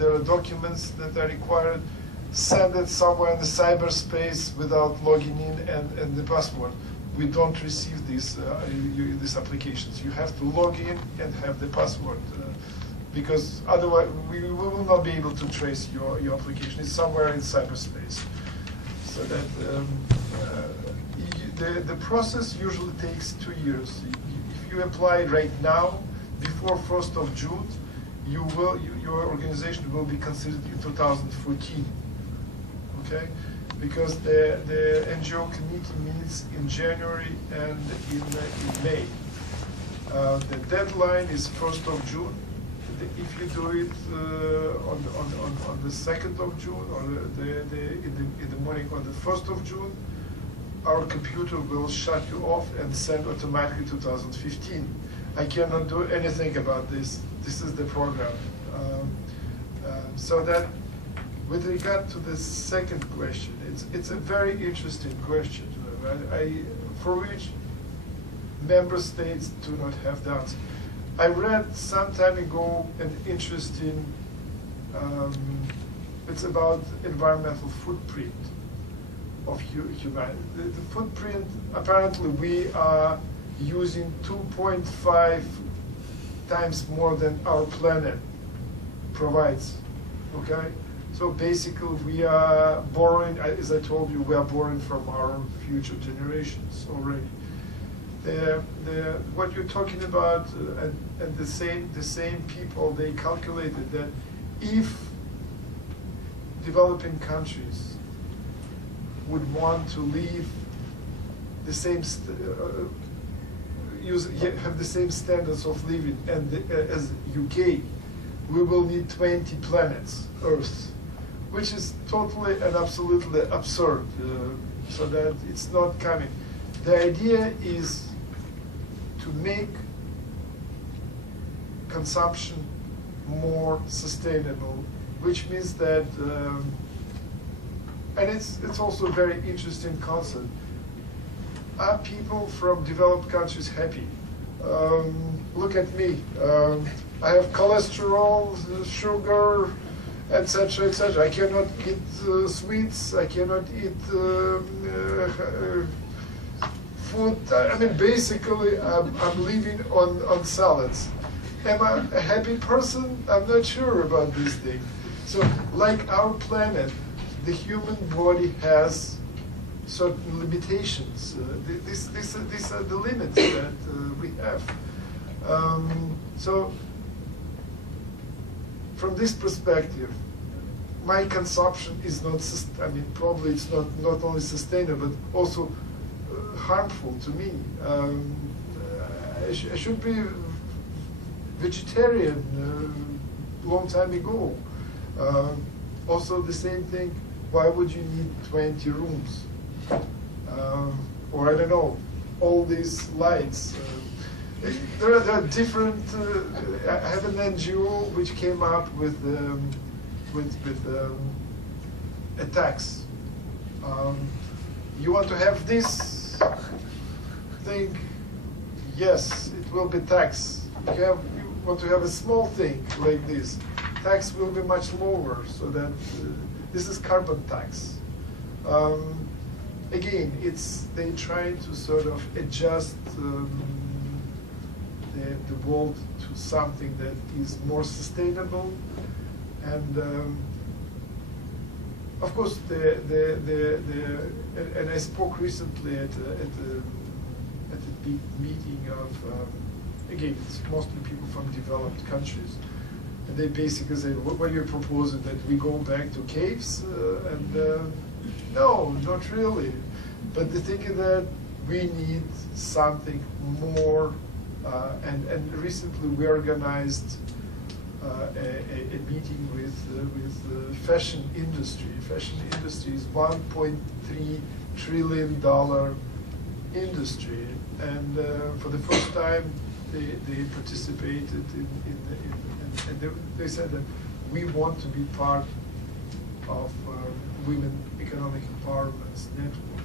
there are documents that are required, send it somewhere in the cyberspace without logging in and the password. We don't receive these applications. You have to log in and have the password, because otherwise we will not be able to trace your application. It's somewhere in cyberspace. So that the process usually takes 2 years. If you apply right now, before 1st of June, your organization will be considered in 2014. Okay, because the NGO committee meets in January and in May. The deadline is 1st of June. If you do it on the 2nd of June or in the morning on the 1st of June, our computer will shut you off and send automatically 2015. I cannot do anything about this. This is the program. So that, with regard to the second question, it's a very interesting question, for which member states do not have the answer. I read some time ago an interesting, it's about environmental footprint of humanity. The footprint, apparently we are using 2.5 times more than our planet provides, okay? So basically we are borrowing, as I told you, we are borrowing from our future generations already. What you're talking about, and the same people, they calculated that if developing countries would want to leave the same, have the same standards of living as UK, we will need 20 planets, Earth, which is totally and absolutely absurd. So that it's not coming. The idea is to make consumption more sustainable, which means that, and it's also a very interesting concept. Are people from developed countries happy? Look at me. I have cholesterol, sugar, etc., etc. I cannot eat sweets. I cannot eat food. I mean, basically, I'm living on salads. Am I a happy person? I'm not sure about this thing. So, like our planet, the human body has certain limitations. These are the limits that we have. So, from this perspective, my consumption is not, I mean, probably it's not only sustainable, but also harmful to me. I should be vegetarian long time ago. Also the same thing, why would you need 20 rooms? Or I don't know, all these lights. There are different, I have an NGO which came up with a tax. You want to have this thing? Yes, it will be tax. You want to have a small thing like this, tax will be much lower, so that this is carbon tax. Again, they try to sort of adjust the world to something that is more sustainable, and of course and I spoke recently at a big meeting of again, it's mostly people from developed countries, and they basically say, what are you proposing, that we go back to caves? No, not really. But the thing is that we need something more, and recently we organized a meeting with fashion industry. Fashion industry is $1.3 trillion industry, and for the first time they participated and they said that we want to be part of Women Economic Empowerment's network.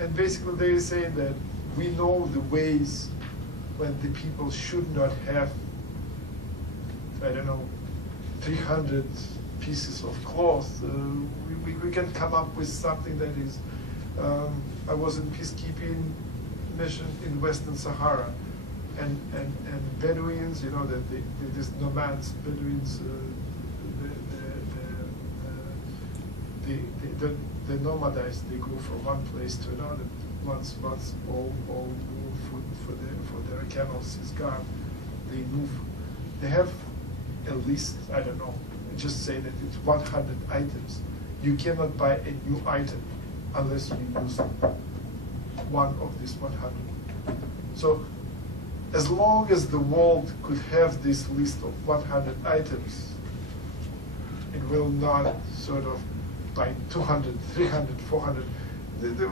And basically they say that we know the ways when the people should not have I don't know, 300 pieces of cloth, we can come up with something that is. I was in peacekeeping mission in Western Sahara, and Bedouins, you know, these nomads, Bedouins, they nomadize. They go from one place to another. Once all food for their camels is gone, they move. They have at least, I don't know, just say that it's 100 items. You cannot buy a new item unless you use one of these 100. So as long as the world could have this list of 100 items, it will not sort of buy 200, 300, 400.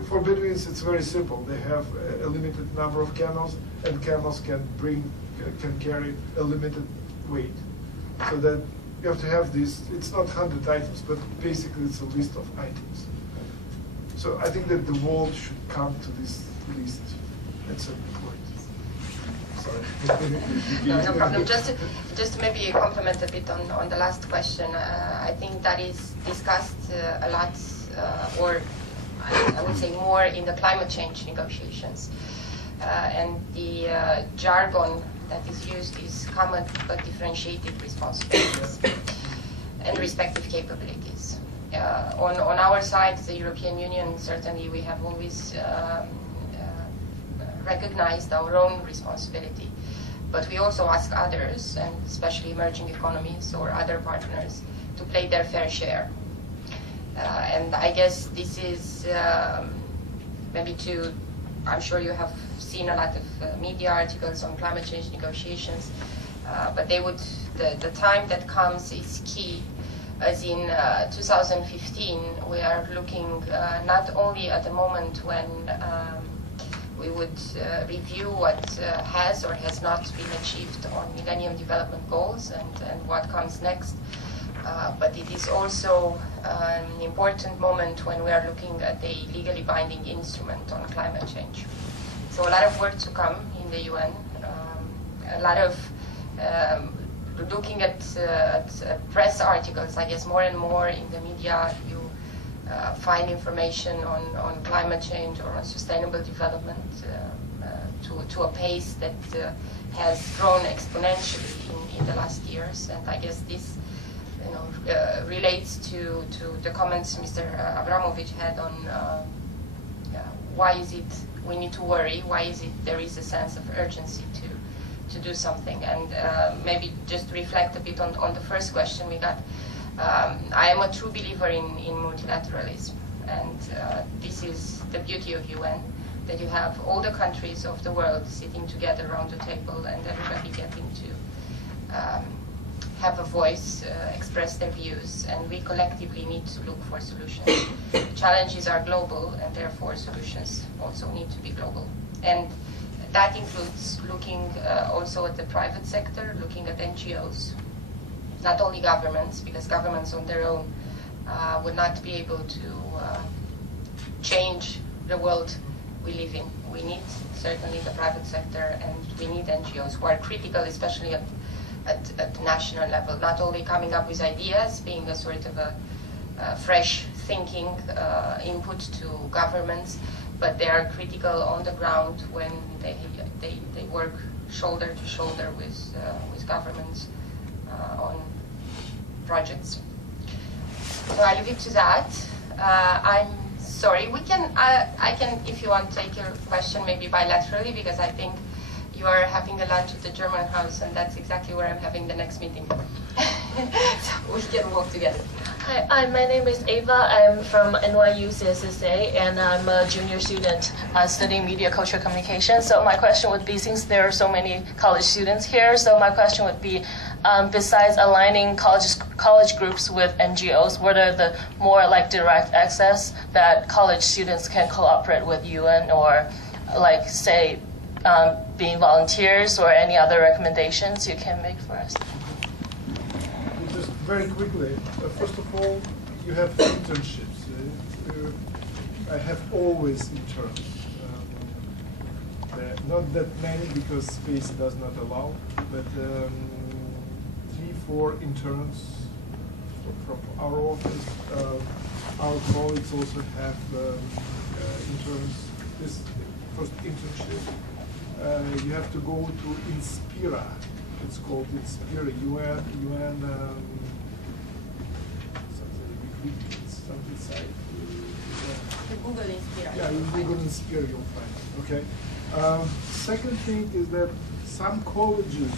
For Bedouins, it's very simple. They have a limited number of camels, and camels can carry a limited weight. So that you have to have this, it's not 100 items, but basically it's a list of items. So I think that the world should come to this list at some point. Sorry. No problem. Just to maybe comment a bit on the last question, I think that is discussed a lot, or I would say more in the climate change negotiations. And the jargon that is used is common but differentiated responsibilities and respective capabilities. On our side, the European Union, certainly we have always recognized our own responsibility. But we also ask others, and especially emerging economies or other partners, to play their fair share. And I guess this is maybe I'm sure you have seen a lot of media articles on climate change negotiations, but the time that comes is key, as in 2015 we are looking not only at the moment when we would review what has or has not been achieved on Millennium Development Goals and what comes next, but it is also an important moment when we are looking at a legally binding instrument on climate change. So a lot of work to come in the UN, a lot of looking at press articles. I guess more and more in the media you find information on climate change or on sustainable development to a pace that has grown exponentially in the last years. And I guess this relates to the comments Mr. Abramovich had on why is it we need to worry, why is it there is a sense of urgency to do something. And maybe just reflect a bit on the first question we got. I am a true believer in multilateralism, and this is the beauty of UN, that you have all the countries of the world sitting together around the table and everybody getting to have a voice, express their views, and we collectively need to look for solutions. Challenges are global, and therefore solutions also need to be global. And that includes looking also at the private sector, looking at NGOs, not only governments, because governments on their own would not be able to change the world we live in. We need certainly the private sector, and we need NGOs who are critical, especially at national level, not only coming up with ideas, being a sort of a fresh thinking input to governments, but they are critical on the ground when they work shoulder to shoulder with governments on projects. So I leave it to that. I'm sorry, we can, I can, if you want, take your question maybe bilaterally, because I think you are having a lunch at the German house, and that's exactly where I'm having the next meeting. So we can walk together. Hi, my name is Ava. I'm from NYU CSSA, and I'm a junior student studying media culture communication. So my question would be, since there are so many college students here, so my question would be, besides aligning college groups with NGOs, what are the more like direct access that college students can cooperate with UN, or like say being volunteers, or any other recommendations you can make for us? Just very quickly, first of all, you have internships. I have always interns. Not that many because space does not allow, but 3, for interns from our office. Our colleagues also have interns. This first internship, you have to go to Inspira. It's called Inspira, UN something site. The Google Inspira. Yeah, in Google Inspira you'll find it. Okay. Second thing is that some colleges